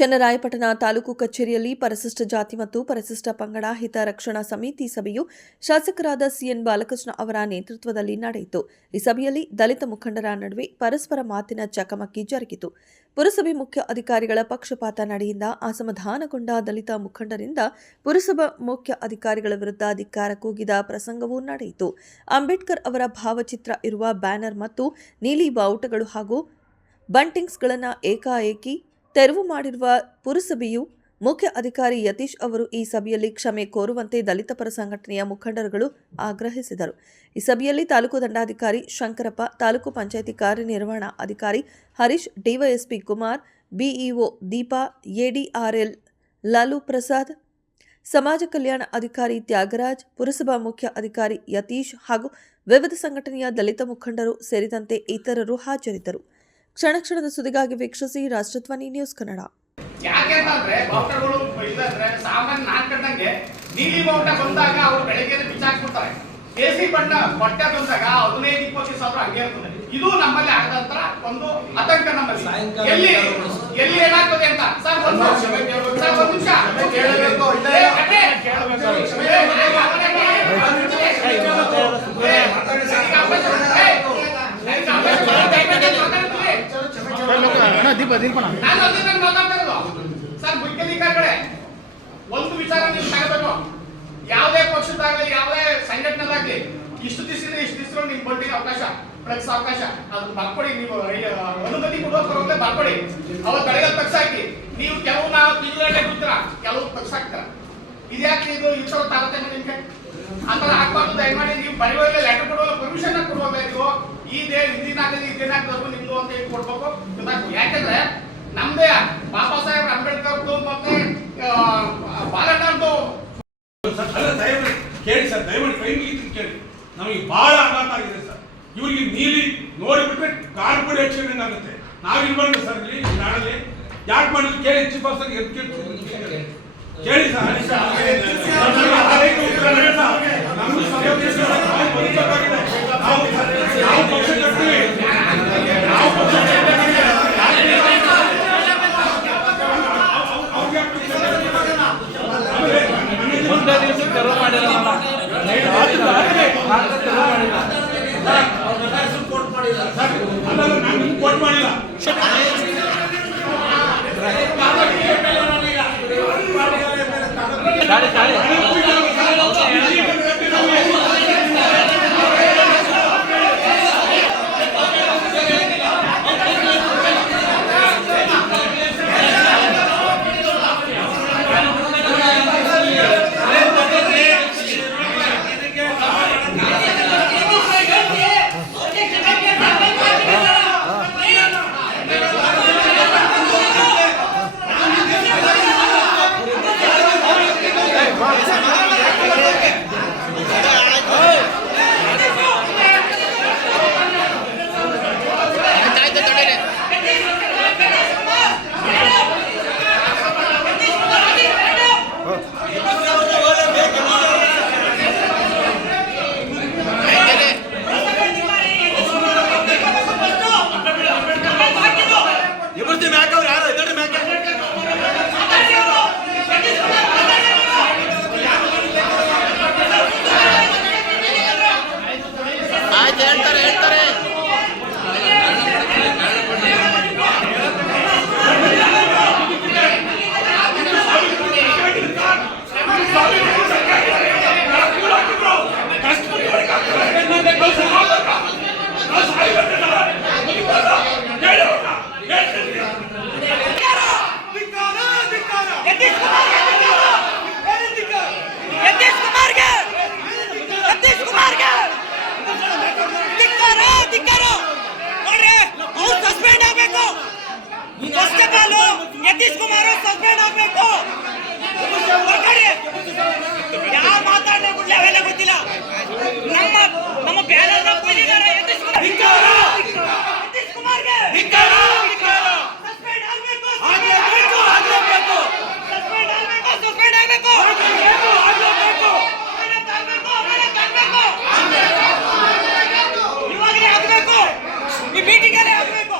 ಚನ್ನರಾಯಪಟ್ಟಣ ತಾಲೂಕು ಕಚೇರಿಯಲ್ಲಿ ಪರಿಶಿಷ್ಟ ಜಾತಿ ಮತ್ತು ಪರಿಶಿಷ್ಟ ಪಂಗಡ ಹಿತರಕ್ಷಣಾ ಸಮಿತಿ ಸಭೆಯು ಶಾಸಕರಾದ ಸಿಎನ್ ಬಾಲಕೃಷ್ಣ ಅವರ ನೇತೃತ್ವದಲ್ಲಿ ನಡೆಯಿತು. ಈ ಸಭೆಯಲ್ಲಿ ದಲಿತ ಮುಖಂಡರ ನಡುವೆ ಪರಸ್ಪರ ಮಾತಿನ ಚಕಮಕಿ ಜರುಗಿತು. ಪುರಸಭೆ ಮುಖ್ಯ ಅಧಿಕಾರಿಗಳ ಪಕ್ಷಪಾತ ನಡೆಯಿಂದ ಅಸಮಾಧಾನಗೊಂಡ ದಲಿತ ಮುಖಂಡರಿಂದ ಪುರಸಭಾ ಮುಖ್ಯ ಅಧಿಕಾರಿಗಳ ವಿರುದ್ಧ ಧಿಕ್ಕಾರ ಕೂಗಿದ ಪ್ರಸಂಗವೂ ನಡೆಯಿತು. ಅಂಬೇಡ್ಕರ್ ಅವರ ಭಾವಚಿತ್ರ ಇರುವ ಬ್ಯಾನರ್ ಮತ್ತು ನೀಲಿ ಬಾವುಟಗಳು ಹಾಗೂ ಬಂಟಿಂಗ್ಸ್ಗಳನ್ನು ಏಕಾಏಕಿ ತೆರವು ಮಾಡಿರುವ ಪುರಸಭೆಯು ಮುಖ್ಯ ಅಧಿಕಾರಿ ಯತೀಶ್ ಅವರು ಈ ಸಭೆಯಲ್ಲಿ ಕ್ಷಮೆ ಕೋರುವಂತೆ ದಲಿತ ಪರ ಸಂಘಟನೆಯ ಮುಖಂಡರುಗಳು ಆಗ್ರಹಿಸಿದರು. ಈ ಸಭೆಯಲ್ಲಿ ತಾಲೂಕು ದಂಡಾಧಿಕಾರಿ ಶಂಕರಪ್ಪ, ತಾಲೂಕು ಪಂಚಾಯಿತಿ ಕಾರ್ಯನಿರ್ವಹಣಾ ಅಧಿಕಾರಿ ಹರೀಶ್, ಡಿವೈಎಸ್ಪಿ ಕುಮಾರ್, ಬಿಇಒ ದೀಪಾ, ಎಡಿಆರ್ಎಲ್ ಲಾಲು ಪ್ರಸಾದ್, ಸಮಾಜ ಕಲ್ಯಾಣ ಅಧಿಕಾರಿ ತ್ಯಾಗರಾಜ್, ಪುರಸಭಾ ಮುಖ್ಯ ಅಧಿಕಾರಿ ಯತೀಶ್ ಹಾಗೂ ವಿವಿಧ ಸಂಘಟನೆಯ ದಲಿತ ಮುಖಂಡರು ಸೇರಿದಂತೆ ಇತರರು ಹಾಜರಿದ್ದರು. ಕ್ಷಣ ಕ್ಷಣದ ಸುದ್ದಿಗಾಗಿ ವೀಕ್ಷಿಸಿ ರಾಷ್ಟ್ರಧ್ವನಿ ನ್ಯೂಸ್ ಕನ್ನಡ. ಯಾಕೆಂದ್ರೆ ಬಾವುಟಗಳು ಇಲ್ಲಂದ್ರೆ ಸಾಮಾನ್ಯ ನಾಲ್ಕಂಡಂಗೆ ನೀಲಿ ಬಾವುಟ ಬಂದಾಗ ಅವರು ಬೆಳಗ್ಗೆ ಬಿಚ್ಚಾಕ್ಬಿಡ್ತಾರೆ. ಕೇಸರಿ ಬಣ್ಣ ಬಟ್ಟೆ ಬಂದಾಗ 15-20 ಸಾವಿರ ಹಂಗೆ ಇರ್ತದೆ. ಇದು ನಮ್ಮಲ್ಲಿ ಆಗದಂತ ಒಂದು ಆತಂಕ ನಮ್ಮಲ್ಲಿ. ಎಲ್ಲಿ ಏನಾಗ್ತದೆ ಅಂತ ಸರ್ ಒಂದು ನಿಮಿಷ ಕೇಳಬೇಕು. ಸರ್ ಮುಖ್ಯಾಧಿಕಾರಿಗಳೇ, ಒಂದು ವಿಚಾರ ನೀವು ತಗೋಬೇಕು. ಯಾವುದೇ ಪಕ್ಷದಾಗಲಿ ಯಾವುದೇ ಸಂಘಟನೆದಾಗಲಿ ಇಷ್ಟು ದಿವಸ ನಿಮ್ ಬಂಡಿಗೆ ಅವಕಾಶ ಫ್ಲೆಕ್ಸ್ ಅವಕಾಶ ಅದನ್ನ ಬರ್ಕೊಡಿ. ನೀವು ಅನುಮತಿ ಕೊಡುವ ಪರವಾಗಲೇ ಬರ್ಕೊಡಿ. ಅವತ್ತು ಬೆಳಗ್ಗೆ ಪಕ್ಷ ಹಾಕಿ ನೀವು ಕೆಲವು ನಾವು ತಿಂಗಳೇ ಬಿಡ್ತೀರಾ, ಕೆಲವು ಪಕ್ಷ ಹಾಕ್ತೀರಾ. ಇದ್ಯಾಕೆ ಇದು ಈ ತರ ತಾರತಮ್ಯ ನಿಮ್ಗೆ ಆ ತರ ಹಾಕ್ಬಾರ್ದು. ದಯಮಾಡಿ ನೀವು ಬರೆಯುವಾಗ ಲೆಟರ್ ಕೊಡುವಾಗ ಪರ್ಮಿಷನ್ ಕೊಡುವಾಗ ನೀವು ಇದೇನಾಗಲಿ ನಿಮ್ದು ಅಂತ ಹೇಳಿ ಕೊಡ್ಬೇಕು. ಯಾಕಂದ್ರೆ ನಮ್ದೇ ಬಾಬಾ ಸಾಹೇಬ್ ಅಂಬೇಡ್ಕರ್ದು ಮತ್ತೆ ಬಾಲಣ್ಣಂದು ಕೇಳಿ ಸರ್, ದಯಮಾಡಿ ಕೈ ಮುಗಿತು ಕೇಳಿ. ನಮಗೆ ಬಹಳ ಆಘಾತ ಆಗಿದೆ ಸರ್. ಇವ್ರಿಗೆ ನೀಲಿ ನೋಡಿಬಿಟ್ರೆ ಕಾರ್ಪೊರೇಷನ್ ಏನಾಗುತ್ತೆ. ನಾವಿಲ್ಲಿ ಬಂದ್ರೆ ಸರ್ ಇಲ್ಲಿ ನಾಡಲ್ಲಿ ಯಾಕೆ ಮಾಡಿದ್ರು ಕೇಳಿ. ಚೀಫ್ ಆಫೀಸರ್ ಕೇಳಿ ಸರ್. ಯತೀಶ್ ಕುಮಾರ್ ಸಸ್ಪೆಂಡ್ ಆಗಬೇಕು. ಯಾರು ಮಾತಾಡಲೇ ಬಿಡ್ಲಿ ಅವೆಲ್ಲ ಗೊತ್ತಿಲ್ಲ. ನಮ್ಮ ಬ್ಯಾನರ್ ಯತೀಶ್ ಕುಮಾರ್ಗೆ ಸಸ್ಪೆಂಡ್ ಆಗಬೇಕು. ಇವಾಗಲೇ ಆಗಬೇಕು. ಈ ಮೀಟಿಂಗ್ ಅಲ್ಲೇ ಆಗಬೇಕು.